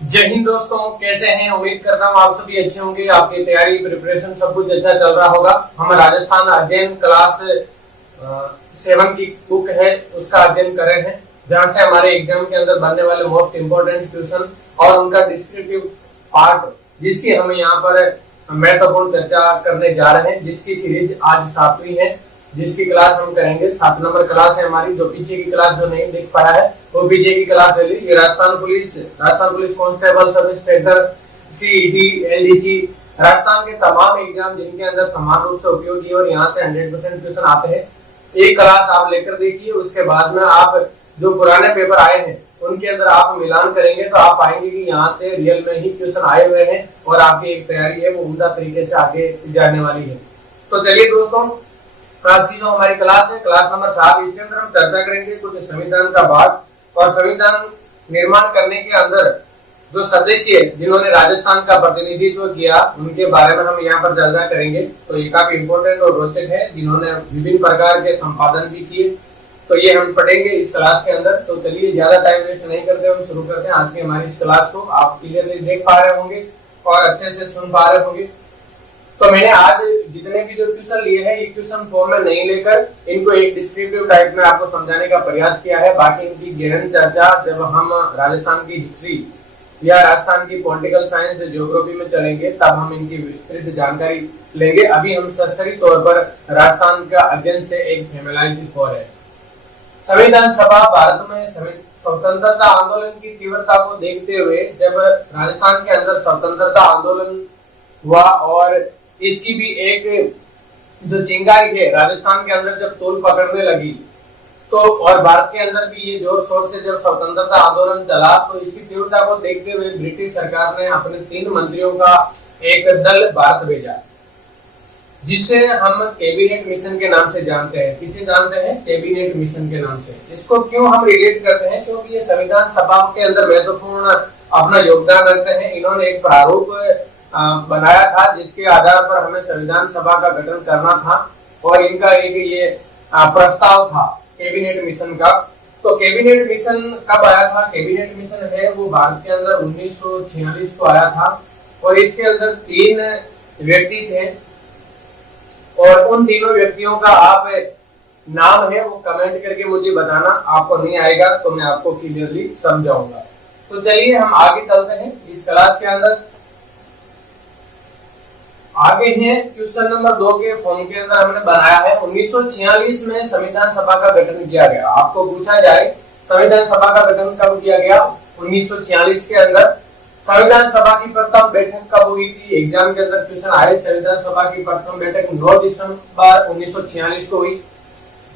जय हिंद दोस्तों, कैसे हैं? उम्मीद करता हूँ आप सभी अच्छे होंगे। आपकी तैयारी प्रिपरेशन सब कुछ अच्छा चल रहा होगा। हम राजस्थान अध्ययन क्लास 7 की बुक है उसका अध्ययन कर रहे हैं, जहाँ से हमारे एग्जाम के अंदर बनने वाले मोस्ट इम्पोर्टेंट क्वेश्चन और उनका डिस्क्रिप्टिव पार्ट, जिसकी हम यहाँ पर महत्वपूर्ण चर्चा करने जा रहे हैं, जिसकी सीरीज आज 7वीं है, जिसकी क्लास हम करेंगे। 7 नंबर क्लास है हमारी। जो पीछे की क्लास जो नहीं देख पाया है वो पीछे की क्लास ले ली। ये Rajasthan police constable sub inspector, CET, LDC, Rajasthan के तमाम एग्जाम जिनके अंदर समान रूप से उपयोगी और यहाँ से 100% क्वेश्चन आते हैं, एक क्लास आप लेकर देखिए। उसके बाद में आप जो पुराने पेपर आए हैं उनके अंदर आप मिलान करेंगे तो आप पाएंगे कि यहाँ से रियल में ही क्वेश्चन आए हुए हैं और आपकी एक तैयारी है वो उम्दा तरीके से आगे जाने वाली है। तो चलिए दोस्तों, आज की जो हमारी क्लास है, क्लास नंबर 7, इसके अंदर हम चर्चा करेंगे कुछ संविधान का भाग और संविधान निर्माण करने के अंदर जो सदस्य जिन्होंने राजस्थान का प्रतिनिधित्व किया उनके बारे में हम यहाँ पर चर्चा करेंगे। तो ये काफी इंपॉर्टेंट और रोचक है, जिन्होंने विभिन्न प्रकार के संपादन भी किए, तो ये हम पढ़ेंगे इस क्लास के अंदर। तो चलिए ज्यादा टाइम वेस्ट नहीं करते, हम शुरू करते हैं आज की हमारी इस क्लास को। आप क्लियरली देख पा रहे होंगे और अच्छे से सुन पा रहे होंगे। तो मैंने आज जितने भी जो क्वेश्चन लिए हैं, ये क्वेश्चन फॉर्म में नहीं लेकर इनको एक डिस्क्रिप्टिव टाइप में आपको समझाने का प्रयास किया है। बाकी इनकी गहन चर्चा जब हम राजस्थान की हिस्ट्री या राजस्थान की पॉलिटिकल साइंस, ज्योग्राफी में चलेंगे तब हम इनकी विस्तृत जानकारी लेंगे। अभी हम सरसरी तौर पर राजस्थान का अध्ययन से एक फैमिलाइज हो रहे हैं। संविधान सभा भारत में स्वतंत्रता आंदोलन की तीव्रता को देखते हुए जब राजस्थान के अंदर स्वतंत्रता आंदोलन हुआ और इसकी भी एक जो चिंगारी है राजस्थान के अंदर जब तोल पकड़ने लगी, तो और भारत के अंदर भी ये जोर शोर से जब स्वतंत्रता आंदोलन चला, तो इसकी तीव्रता को देखते हुए ब्रिटिश सरकार ने अपने 3 मंत्रियों का एक दल भारत भेजा, जिसे हम कैबिनेट मिशन के नाम से जानते हैं। किसे जानते हैं? कैबिनेट मिशन के नाम से। इसको क्यों हम रिलेट करते हैं? क्योंकि ये संविधान सभा के अंदर महत्वपूर्ण अपना योगदान रखते हैं। इन्होंने एक प्रारूप बनाया था जिसके आधार पर हमें संविधान सभा का गठन करना था और इनका एक ये प्रस्ताव था कैबिनेट मिशन का। तो कैबिनेट मिशन कब आया था? कैबिनेट मिशन है वो भारत के अंदर 1946 को आया था और इसके अंदर 3 व्यक्ति थे और उन तीनों व्यक्तियों का आप नाम है वो कमेंट करके मुझे बताना। आपको नहीं आएगा तो मैं आपको क्लियरली समझाऊंगा। तो चलिए हम आगे चलते हैं इस क्लास के अंदर। आगे है क्वेश्चन नंबर 2 के फॉर्म के अंदर हमने बनाया है। 1946 में संविधान सभा का गठन किया गया। आपको पूछा जाए संविधान सभा का गठन कब किया गया? 1946 के अंदर। संविधान सभा की प्रथम बैठक कब हुई थी? एग्जाम के अंदर क्वेश्चन आए। संविधान सभा की प्रथम बैठक 9 दिसंबर 1946 को हुई।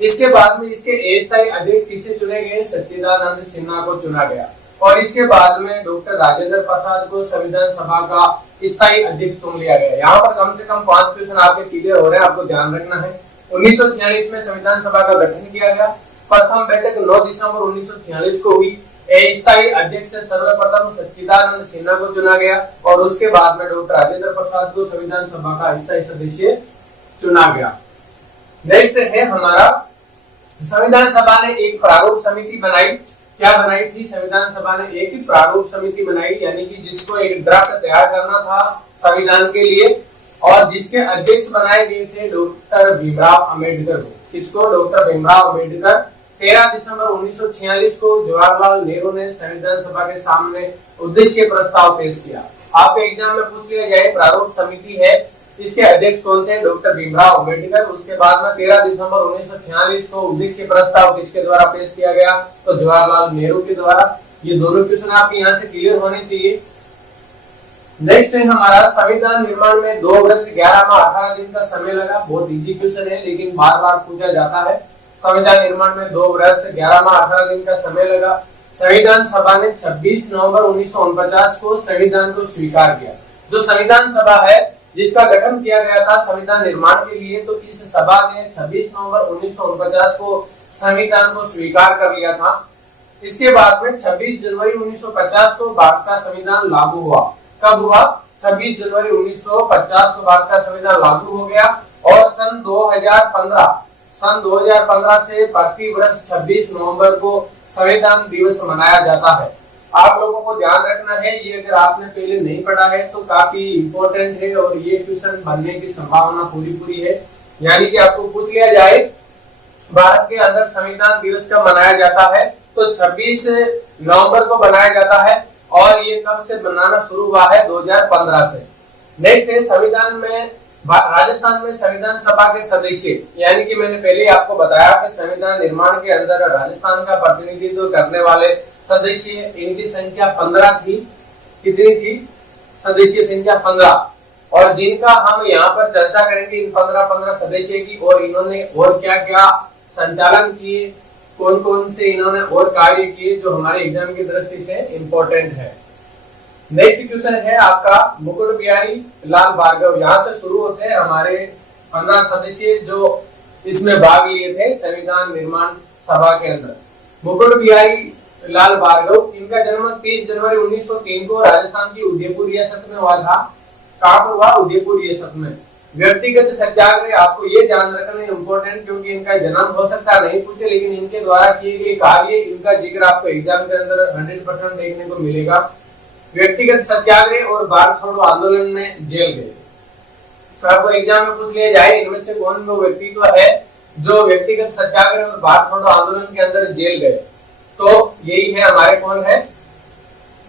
इसके बाद में इसके अस्थायी अध्यक्ष किसे चुने गए? सच्चिदानंद सिन्हा को चुना गया और इसके बाद में डॉक्टर राजेंद्र प्रसाद को संविधान सभा का स्थायी अध्यक्ष चुन लिया गया। यहाँ पर कम से कम 5 क्वेश्चन आपके क्लियर हो रहे हैं, आपको ध्यान रखना है। 1946 में संविधान सभा का गठन किया गया। प्रथम बैठक 9 दिसंबर 1946 को हुई। स्थायी अध्यक्ष से सर्वप्रथम सच्चिदानंद सिन्हा को चुना गया और उसके बाद में डॉक्टर राजेंद्र प्रसाद को संविधान सभा का स्थायी सदस्य चुना गया। नेक्स्ट है हमारा, संविधान सभा ने एक प्रारूप समिति बनाई। क्या बनाई थी? संविधान सभा ने एक प्रारूप समिति बनाई, यानी कि जिसको एक ड्राफ्ट तैयार करना था संविधान के लिए और जिसके अध्यक्ष बनाए गए थे डॉक्टर भीमराव अंबेडकर को। किसको? डॉक्टर भीमराव अंबेडकर। 13 दिसंबर 1946 को जवाहरलाल नेहरू ने संविधान सभा के सामने उद्देश्य प्रस्ताव पेश किया। आपके एग्जाम में पूछ लिया जाए प्रारूप समिति है, इसके अध्यक्ष कौन थे? डॉक्टर भीमराव अंबेडकर। उसके बाद में 13 दिसंबर 1946 को उद्देश्य प्रस्ताव किसके द्वारा पेश किया गया? तो जवाहरलाल नेहरू के द्वारा। ये दोनों क्वेश्चन आपके यहाँ से क्लियर होने चाहिए। नेक्स्ट है हमारा, संविधान निर्माण में 2 वर्ष 11 माह 18 दिन का समय लगा। बहुत इजी क्वेश्चन है लेकिन बार बार पूछा जाता है। संविधान निर्माण में 2 वर्ष 11 माह 18 दिन का समय लगा। संविधान सभा ने 26 नवंबर 1949 को संविधान को स्वीकार किया। जो संविधान सभा है जिसका गठन किया गया था संविधान निर्माण के लिए, तो इस सभा ने 26 नवंबर 1949 को संविधान को स्वीकार कर लिया था। इसके बाद में 26 जनवरी 1950 को भारत का संविधान लागू हुआ। कब हुआ? 26 जनवरी 1950 को भारत का संविधान लागू हो गया और सन 2015 से प्रति वर्ष 26 नवंबर को संविधान दिवस मनाया जाता है। आप लोगों को ध्यान रखना है, ये अगर आपने पहले नहीं पढ़ा है तो काफी इंपॉर्टेंट है और ये क्वेश्चन बनने की संभावना पूरी है। यानी कि आपको पूछ लिया जाए भारत के अंदर संविधान दिवस कब मनाया जाता है, तो 26 नवंबर को मनाया जाता है और ये कब से मनाना शुरू हुआ है, 2015 से। नेक्स्ट है संविधान में, राजस्थान में संविधान सभा के सदस्य, यानी कि मैंने पहले आपको बताया कि संविधान निर्माण के अंदर राजस्थान का प्रतिनिधित्व करने वाले सदस्य, इनकी संख्या 15 थी। कितनी थी? सदस्य संख्या 15। और जिनका हम यहाँ पर चर्चा करेंगे इन 15 सदस्य की, और इन्होंने और क्या क्या संचालन किए, कौन कौन से इन्होंने और कार्य किए जो हमारे एग्जाम की दृष्टि से इम्पोर्टेंट है। नेक्स्ट क्वेश्चन है आपका मुकुट बिहारी लाल भार्गव। यहाँ से शुरू होते हैं हमारे 15 सदस्य जो इसमें भाग लिए थे संविधान निर्माण सभा के अंदर। मुकुट बिहारी लाल भार्गव, इनका जन्म 30 जनवरी 1903 को राजस्थान की उदयपुर रियासत में हुआ था। कहाँ पर हुआ? उदयपुर रियासत में। व्यक्तिगत सत्याग्रह, आपको ये ध्यान रखना है इम्पोर्टेंट, क्योंकि इनका जन्म हो सकता है नहीं पूछे, लेकिन इनके द्वारा किए गए कार्य, इनका जिक्र आपको एग्जाम के अंदर 100% देखने को मिलेगा। व्यक्तिगत सत्याग्रह और भारत छोड़ो आंदोलन में जेल गए। तो आपको एग्जाम में पूछ लिया जाए इनमें से कौन वो व्यक्तित्व है जो व्यक्तिगत सत्याग्रह और भारत छोड़ो आंदोलन के अंदर जेल गए, तो यही है हमारे कौन है,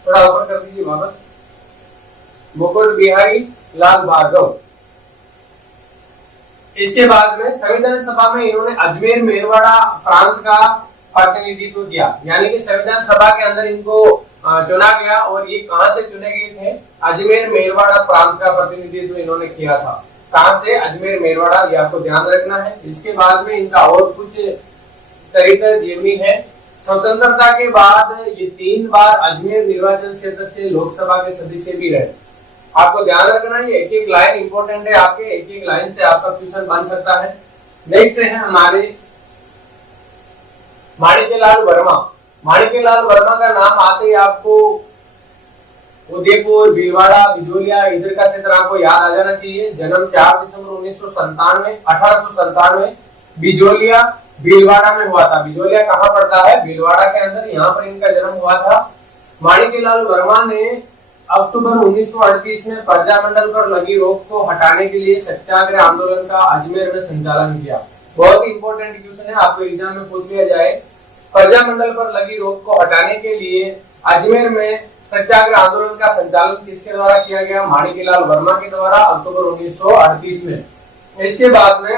थोड़ा ऊपर कर दीजिए वापस, मुकुट बिहारी लाल भार्गव। इसके बाद में संविधान सभा में इन्होंने अजमेर मेरवाड़ा प्रांत का प्रतिनिधित्व किया, यानी कि संविधान सभा के अंदर इनको चुना गया। और ये कहां से चुने गए थे? अजमेर मेरवाड़ा प्रांत का प्रतिनिधित्व इन्होंने किया था। कहां से? अजमेर मेरवाड़ा, ये आपको ध्यान रखना है। इसके बाद में इनका और कुछ चरित्र जीवनी है। स्वतंत्रता के बाद ये 3 बार अजमेर निर्वाचन क्षेत्र से लोकसभा के सदस्य भी रहे। आपको ध्यान रखना है, एक एक लाइन इंपॉर्टेंट है आपके, एक एक लाइन से आपका क्वेश्चन बन सकता है। नेक्स्ट है हमारे माणिक्यलाल वर्मा। माणिक्यलाल वर्मा का नाम आते ही आपको उदयपुर, भीलवाड़ा, बिजोलिया, इधर का क्षेत्र आपको याद आ जाना चाहिए। जन्म 4 दिसंबर 1897 बिजोलिया भीलवाड़ा में हुआ था। बिजोलिया कहाँ पड़ता है? भीलवाड़ा के अंदर, यहाँ पर इनका जन्म हुआ था। माणिक्यलाल वर्मा ने अक्टूबर 1938 में प्रजामंडल पर लगी रोक को हटाने के लिए सत्याग्रह आंदोलन का अजमेर में संचालन किया। बहुत ही इंपॉर्टेंट क्वेश्चन है, आपको एग्जाम में पूछ लिया जाए, प्रजामंडल पर लगी रोक को हटाने के लिए अजमेर में सत्याग्रह आंदोलन का संचालन किसके द्वारा किया गया? माणिक्यलाल वर्मा के द्वारा, अक्टूबर 1938 में। इसके बाद में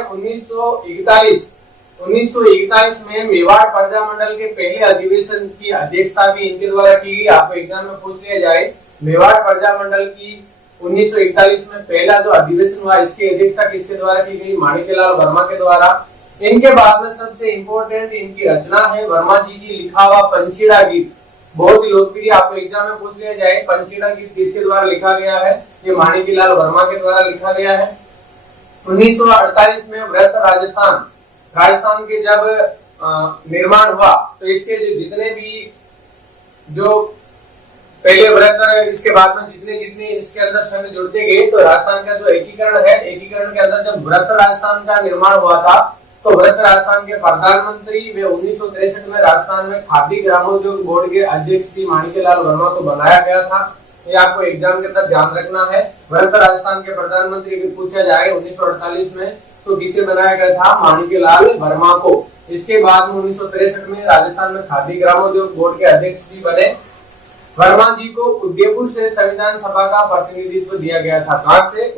1941 में मेवाड़ प्रजामंडल के पहले अधिवेशन की अध्यक्षता भी इनके द्वारा की गई। आपको एग्जाम में पूछ लिया जाए, मेवाड़ प्रजामंडल की 1941 में पहला जो अधिवेशन हुआ, इसकी अध्यक्षता किसके द्वारा की गई? माणिक्यलाल वर्मा के द्वारा। इनके बाद में सबसे इंपॉर्टेंट इनकी रचना है वर्मा जी की लिखा हुआ पंचीड़ा गीत। बहुत ही लोकप्रिय, आपको एग्जाम में पूछ लिया जाए पंचीड़ा गीत किसके द्वारा लिखा गया है? ये माणिक्यलाल वर्मा के द्वारा लिखा गया है। 1948 में व्रत राजस्थान के जब निर्माण हुआ, तो इसके जो जितने भी जो पहले व्रत, इसके बाद में जितने इसके अंदर शब्द जुड़ते गए, तो राजस्थान का जो एकीकरण है, एकीकरण के अंदर जब व्रत राजस्थान का निर्माण हुआ था, तो व्रत राजस्थान के प्रधानमंत्री वे 1963 में राजस्थान में खादी ग्रामोद्योग बोर्ड के अध्यक्ष भी माणिक्यलाल वर्मा को बनाया गया था। ये आपको एग्जाम के अंदर ध्यान रखना है। व्रत राजस्थान के प्रधानमंत्री भी पूछा जाए 1948 में, तो किसे बनाया गया था? माणिक्यलाल वर्मा को। इसके बाद में 1963 में राजस्थान में खादी ग्रामोद्योग बोर्ड के अध्यक्ष भी बने। वर्मा जी को उदयपुर से संविधान सभा का प्रतिनिधित्व दिया गया था। कहां से?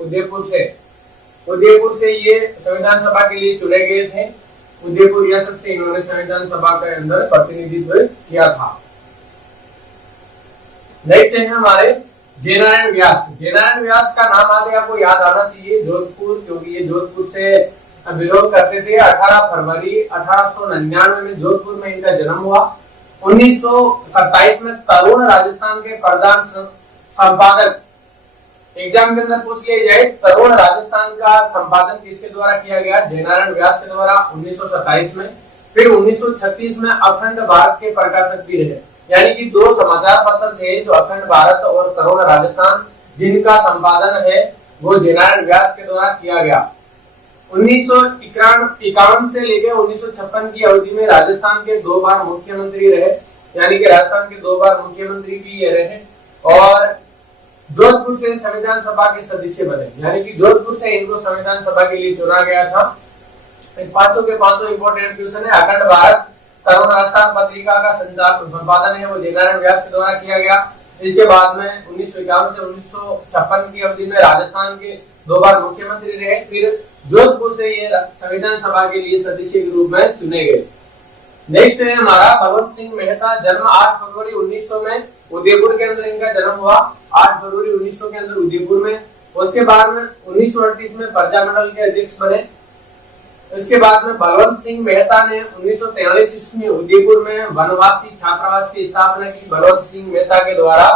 उदयपुर से ये संविधान सभा के लिए चुने गए थे। उदयपुर रियासत से इन्होंने संविधान सभा के अंदर प्रतिनिधित्व किया था। नेक्स्ट है हमारे जयनारायण व्यास। जयनारायण व्यास का नाम आगे आपको याद आना चाहिए, जोधपुर, क्योंकि ये जोधपुर से विरोध करते थे। 18 फरवरी 1899 में जोधपुर में इनका जन्म हुआ। 1927 में तरुण राजस्थान के प्रधान संपादक, एग्जाम के अंदर पूछ लिया जाए तरुण राजस्थान का संपादन किसके द्वारा किया गया? जयनारायण व्यास के द्वारा 1927 में। फिर 1936 में अखंड भारत के प्रकाशक भी रहे, यानी कि 2 समाचार पत्र थे, जो अखंड भारत और तरुण राजस्थान, जिनका संपादन है वो जयनारायण व्यास के द्वारा किया गया। 1951 से लेकर 1956 की अवधि में राजस्थान के 2 बार मुख्यमंत्री रहे। यानी कि राजस्थान के 2 बार मुख्यमंत्री भी ये रहे और जोधपुर से संविधान सभा के सदस्य बने, यानी कि जोधपुर से इनको संविधान सभा के लिए चुना गया था। पांचों के पांचों इंपोर्टेंट क्वेश्चन है। अखंड भारत तरुण राजस्थान पत्रिका का संपादन है वो जयनारायण व्यास के द्वारा किया गया। इसके बाद में 1951 से 1956 की अवधि में राजस्थान के 2 बार मुख्यमंत्री रहे। फिर जोधपुर से ये संविधान सभा के लिए सदस्य के रूप में चुने गए। नेक्स्ट है हमारा बलवंत सिंह मेहता, जन्म 8 फरवरी 1900 में उदयपुर के अंदर इनका जन्म हुआ, 8 फरवरी 1900 के अंदर उदयपुर में। उसके बाद में 1938 में प्रजामंडल के अध्यक्ष बने। इसके बाद में बलवंत सिंह मेहता ने 1943 ईस्वी में उदयपुर में वनवासी छात्रावास की स्थापना की। बलवंत सिंह मेहता के द्वारा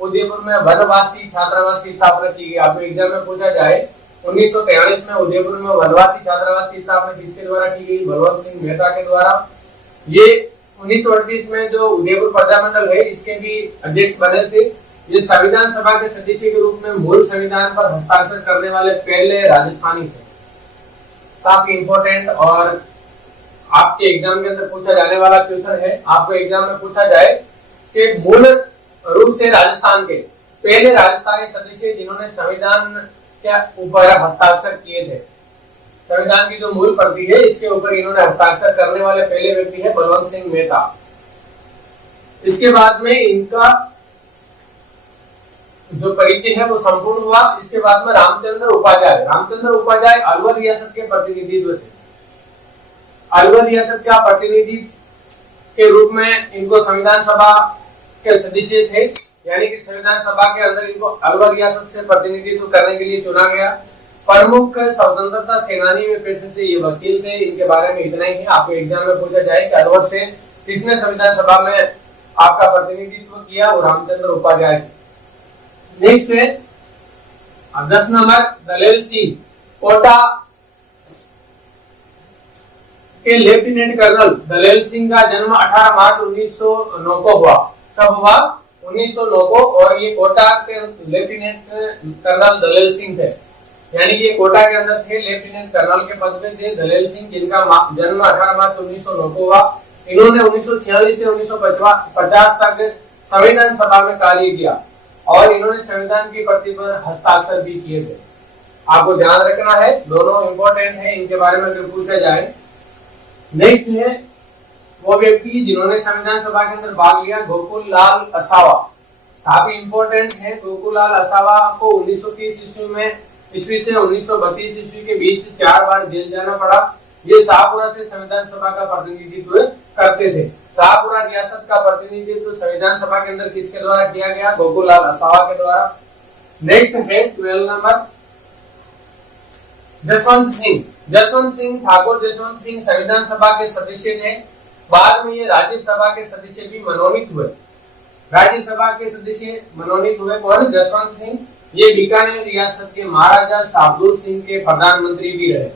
उदयपुर में वनवासी छात्रावास की स्थापना की गई। आपको एग्जाम में पूछा जाए 1943 में उदयपुर में वनवासी छात्रावास की स्थापना किसके द्वारा की गई? बलवंत सिंह मेहता के द्वारा। ये 1938 में जो उदयपुर प्रजामंडल है इसके भी अध्यक्ष बने थे। ये संविधान सभा के सदस्य के रूप में मूल संविधान पर हस्ताक्षर करने वाले पहले राजस्थानी थे। काफी इंपॉर्टेंट और आपके एग्जाम के अंदर पूछा जाने वाला क्वेश्चन है। आपको एग्जाम में पूछा जाए कि मूल रूप से राजस्थान के पहले राजस्थानी सदस्य जिन्होंने संविधान के ऊपर हस्ताक्षर किए थे, संविधान की जो मूल प्रति है इसके ऊपर इन्होंने हस्ताक्षर करने वाले पहले व्यक्ति है बलवंत सिंह मेहता। इसके बाद में इनका जो परिचय है वो संपूर्ण हुआ। इसके बाद में रामचंद्र उपाध्याय अलवर रियासत के प्रतिनिधित्व थे। अलवर रियासत का प्रतिनिधि के रूप में इनको संविधान सभा के सदस्य थे, यानी कि संविधान सभा के अंदर इनको अलवर रियासत से प्रतिनिधित्व करने के लिए चुना गया। प्रमुख स्वतंत्रता सेनानी में पेशे से ये वकील थे। इनके बारे में इतना ही है। आपको एग्जाम में पूछा जाए कि अलवर से किसने संविधान सभा में आपका प्रतिनिधित्व किया? वो रामचंद्र उपाध्याय थे। नेक्स्ट है 10 नंबर दलेल सिंह, कोटा के लेफ्टिनेंट कर्नल दलेल सिंह का जन्म 18 मार्च 1909 को हुआ। कब हुआ? 1909 को। और ये कोटा के लेफ्टिनेंट कर्नल दलेल सिंह थे, यानी कि ये कोटा के अंदर थे, लेफ्टिनेंट कर्नल के पद पे थे दलेल सिंह, जिनका जन्म 18 मार्च 1909 को हुआ। इन्होंने 1946 से 1950 तक संविधान सभा में कार्य किया और इन्होंने संविधान की प्रति पर हस्ताक्षर भी किए थे। आपको ध्यान रखना है, दोनों इंपॉर्टेंट है, इनके बारे में अगर पूछा जाए। नेक्स्ट है वो व्यक्ति जिन्होंने संविधान सभा के अंदर भाग लिया, गोकुल लाल असावा। काफी इंपॉर्टेंट है। गोकुल लाल असावा को 1930 ईस्वी से 1932 ईस्वी के बीच 4 बार जेल जाना पड़ा। ये शाहपुरा से संविधान सभा का प्रतिनिधित्व करते थे। शाहपुरा रियासत का प्रतिनिधित्व संविधान सभा के अंदर किसके द्वारा किया गया? गोकुल लाल असावा के द्वारा। नेक्स्ट है 12 नंबर जसवंत सिंह ठाकुर। जसवंत सिंह संविधान सभा के सदस्य थे। बाद में ये राज्यसभा के सदस्य भी मनोनीत हुए। राज्यसभा के सदस्य मनोनीत हुए कौन? जसवंत सिंह। ये बीकानेर रियासत के महाराजा शाहबलूर सिंह के प्रधानमंत्री भी रहे।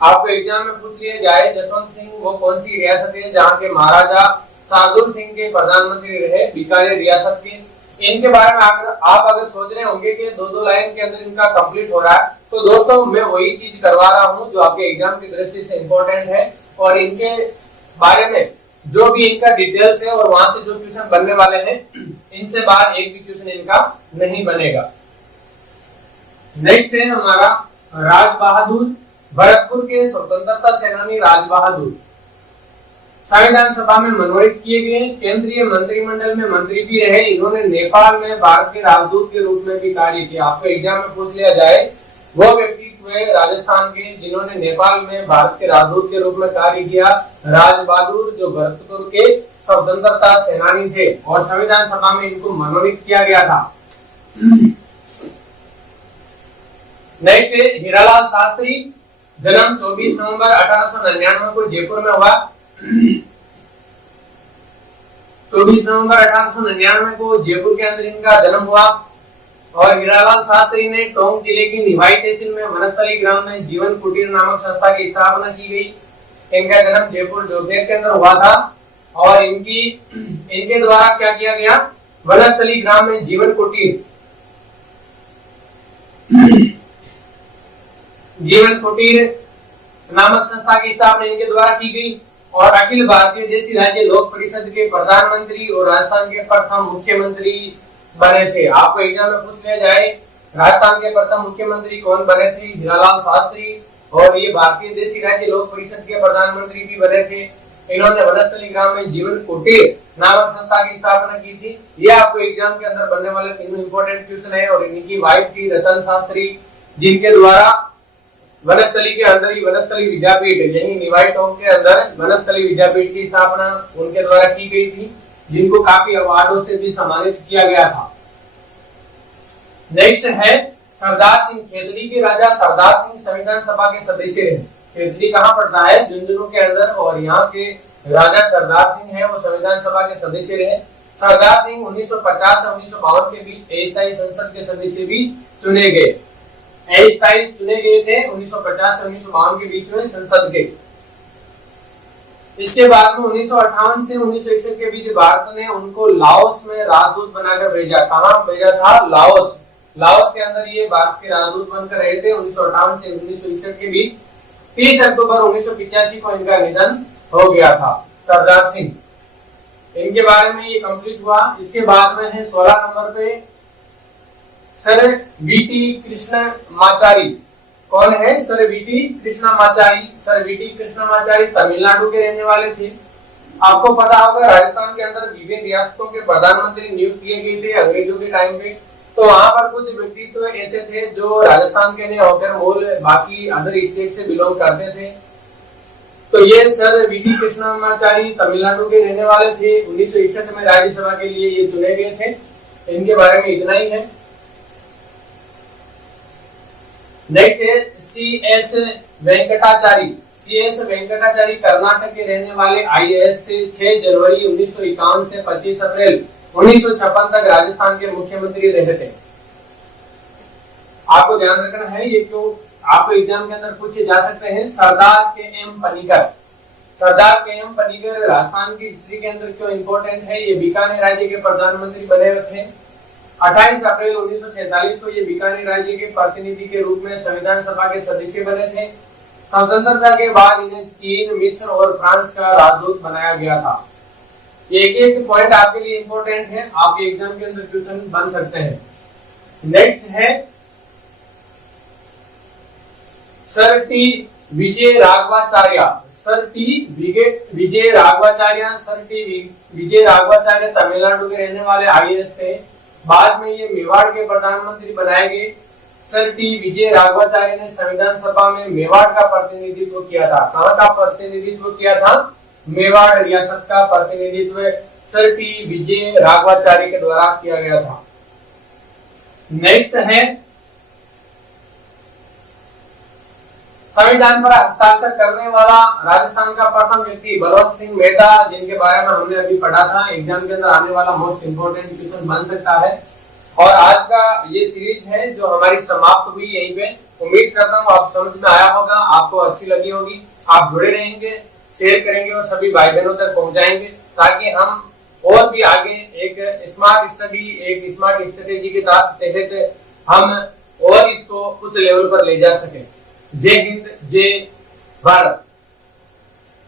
आपको एग्जाम में पूछ लिया जाए जसवंत सिंह वो कौन सी रियासत है जहाँ के महाराजा शाहबलूर सिंह के प्रधानमंत्री रहे? बीकानेर रियासत के। इनके बारे में आप अगर सोच रहे होंगे कि 2-2 लाइन के अंदर इनका कंप्लीट हो रहा है, तो दोस्तों मैं वही चीज करवा रहा हूँ जो आपके एग्जाम की दृष्टि से इम्पोर्टेंट है। और इनके बारे में जो भी इनका डिटेल्स है और वहां से जो क्वेश्चन बनने वाले हैं, इनसे बाहर एक भी क्वेश्चन इनका नहीं बनेगा। नेक्स्ट है हमारा राज बहादुर। भरतपुर के स्वतंत्रता सेनानी राज बहादुर संविधान सभा में मनोनीत किए गए। केंद्रीय मंत्रिमंडल में मंत्री भी रहे। इन्होंने नेपाल में भारत के राजदूत के रूप में भी कार्य किया। आपको एग्जाम में पूछ लिया जाए वो व्यक्तित्व है राजस्थान के जिन्होंने नेपाल में भारत के राजदूत के रूप में कार्य किया, राज बहादुर, जो भरतपुर के स्वतंत्रता सेनानी थे और संविधान सभा में इनको मनोनीत किया गया था। नेक्स्ट है हीरालाल शास्त्री। जन्म 24 नवंबर 1899 को जयपुर में हुआ। 24 नवंबर 1899 को जयपुर के अंदर इनका जन्म हुआ। और हीरालाल शास्त्री ने टोंक जिले की निवाई तहसील में वनस्थली ग्राम में जीवन कुटीर नामक संस्था की स्थापना की गई। इनका जन्म जयपुर जोधपुर के अंदर हुआ था और इनके द्वारा क्या किया गया? वनस्थली ग्राम में जीवन कुटीर नामक संस्था की स्थापना इनके द्वारा की गई। और अखिल भारतीय देशी राज्य लोक परिषद के प्रधानमंत्री और राजस्थान के प्रथम मुख्यमंत्री बने थे। आपको एग्जाम में पूछ लिया जाए राजस्थान के प्रथम मुख्यमंत्री कौन बने थे, हीरालाल शास्त्री। और ये भारतीय देशी राज्य लोक परिषद के प्रधानमंत्री भी बने थे। इन्होंने वनस्थली ग्राम में जीवन कुटीर नामक संस्था की स्थापना की थी। ये आपको एग्जाम के अंदर बनने वाले तीनों इंपॉर्टेंट क्वेश्चन है। और इनकी वाइफ थी रतन शास्त्री, जिनके द्वारा वनस्थली के अंदर ही वनस्थली विद्यापीठ यानी निवाई टोंक के अंदर वनस्थली विद्यापीठ की स्थापना उनके द्वारा की गई थी, जिनको काफी अवार्डों से भी सम्मानित किया गया था। नेक्स्ट है सरदार सिंह। खेतड़ी के राजा सरदार सिंह संविधान सभा के सदस्य रहे। खेतड़ी कहाँ पड़ता है, झुंझुनू के अंदर। और यहाँ के राजा सरदार सिंह है वो संविधान सभा के सदस्य रहे। सरदार सिंह 1950 से 1952 के बीच अस्थायी संसद के सदस्य भी चुने गए। अस्थायी चुने गए थे 1950 से 1952 के बीच में संसद के। इसके बाद में 1958 से 1961 के बीच भारत ने उनको लाओस में राजदूत बनाकर भेजा। कहाँ भेजा था, लाओस। लाओस के अंदर ये भारत के राजदूत बनकर रहे थे 1958 से 1961 के बीच। 30 अक्टूबर 1985 को इनका निधन हो गया था, सरदार सिंह। इनके बारे में ये कंप्लीट हुआ। इसके बाद में है 16 नंबर पे सर वीटी कृष्णमाचारी। कौन है, sir VT Krishnamachari. Sir VT Krishnamachari Tamil Nadu के रहने वाले थे। आपको पता होगा राजस्थान के अंदर विभिन्न रियासतों के प्रधानमंत्री नियुक्त किए गए थे अंग्रेजों के टाइम पे। तो वहां पर कुछ व्यक्तित्व ऐसे थे जो राजस्थान के नहीं होकर मूल बाकी अदर स्टेट से बिलोंग करते थे। तो ये सर वीटी कृष्णमाचारी तमिलनाडु के रहने वाले थे। 1961 में राज्यसभा के लिए ये चुने गए थे। इनके बारे में इतना ही है। नेक्स्ट है सी.एस. वेंकटाचारी। सी.एस. वेंकटाचारी कर्नाटक के रहने वाले आईएएस थे। 6 जनवरी 1951 से 25 अप्रैल 1956 तक राजस्थान के मुख्यमंत्री रहे थे। आपको ध्यान रखना है, ये क्यों आपको एग्जाम के अंदर पूछे जा सकते हैं। सरदार के.एम. पनिकर। सरदार के.एम. पनिकर राजस्थान की हिस्ट्री के अंदर क्यों इंपॉर्टेंट है, ये बीकानेर राज्य के प्रधानमंत्री बने हुए थे। 28 अप्रैल 1947 को ये बीकानेर राज्य के प्रतिनिधि के रूप में संविधान सभा के सदस्य बने थे। स्वतंत्रता के बाद इन्हें चीन, मिस्र और फ्रांस का राजदूत बनाया गया था। एक एक पॉइंट आपके लिए इंपॉर्टेंट है, आपके एग्जाम के अंदर क्वेश्चन बन सकते हैं। नेक्स्ट है सर टी विजय राघवाचार्य। सर टी विजय राघवाचार्य। सर टी विजय राघवाचार्य तमिलनाडु के रहने वाले आईएएस थे। बाद में ये मेवाड़ के प्रधानमंत्री बनाए गए। सर टी विजय राघवाचार्य ने संविधान सभा में मेवाड़ का प्रतिनिधित्व किया था। कहाँ का प्रतिनिधित्व किया था, मेवाड़ रियासत का प्रतिनिधित्व सर टी विजय राघवाचार्य के द्वारा किया गया था। नेक्स्ट है संविधान पर हस्ताक्षर करने वाला राजस्थान का प्रथम व्यक्ति बलवंत सिंह मेहता, जिनके बारे में हमने अभी पढ़ा था। एग्जाम के अंदर आने वाला मोस्ट इंपोर्टेंट क्वेश्चन बन सकता है। और आज का ये सीरीज है जो हमारी समाप्त हुई यहीं पे। उम्मीद करता हूँ आप समझ में आया होगा, आपको अच्छी लगी होगी। आप जुड़े रहेंगे, शेयर करेंगे और सभी भाई बहनों तक पहुंचाएंगे, ताकि हम और भी आगे एक स्मार्ट स्टडी, एक स्मार्ट स्ट्रेटेजी के तहत हम और इसको उच्च लेवल पर ले जा सके। जय हिंद, जय भारत।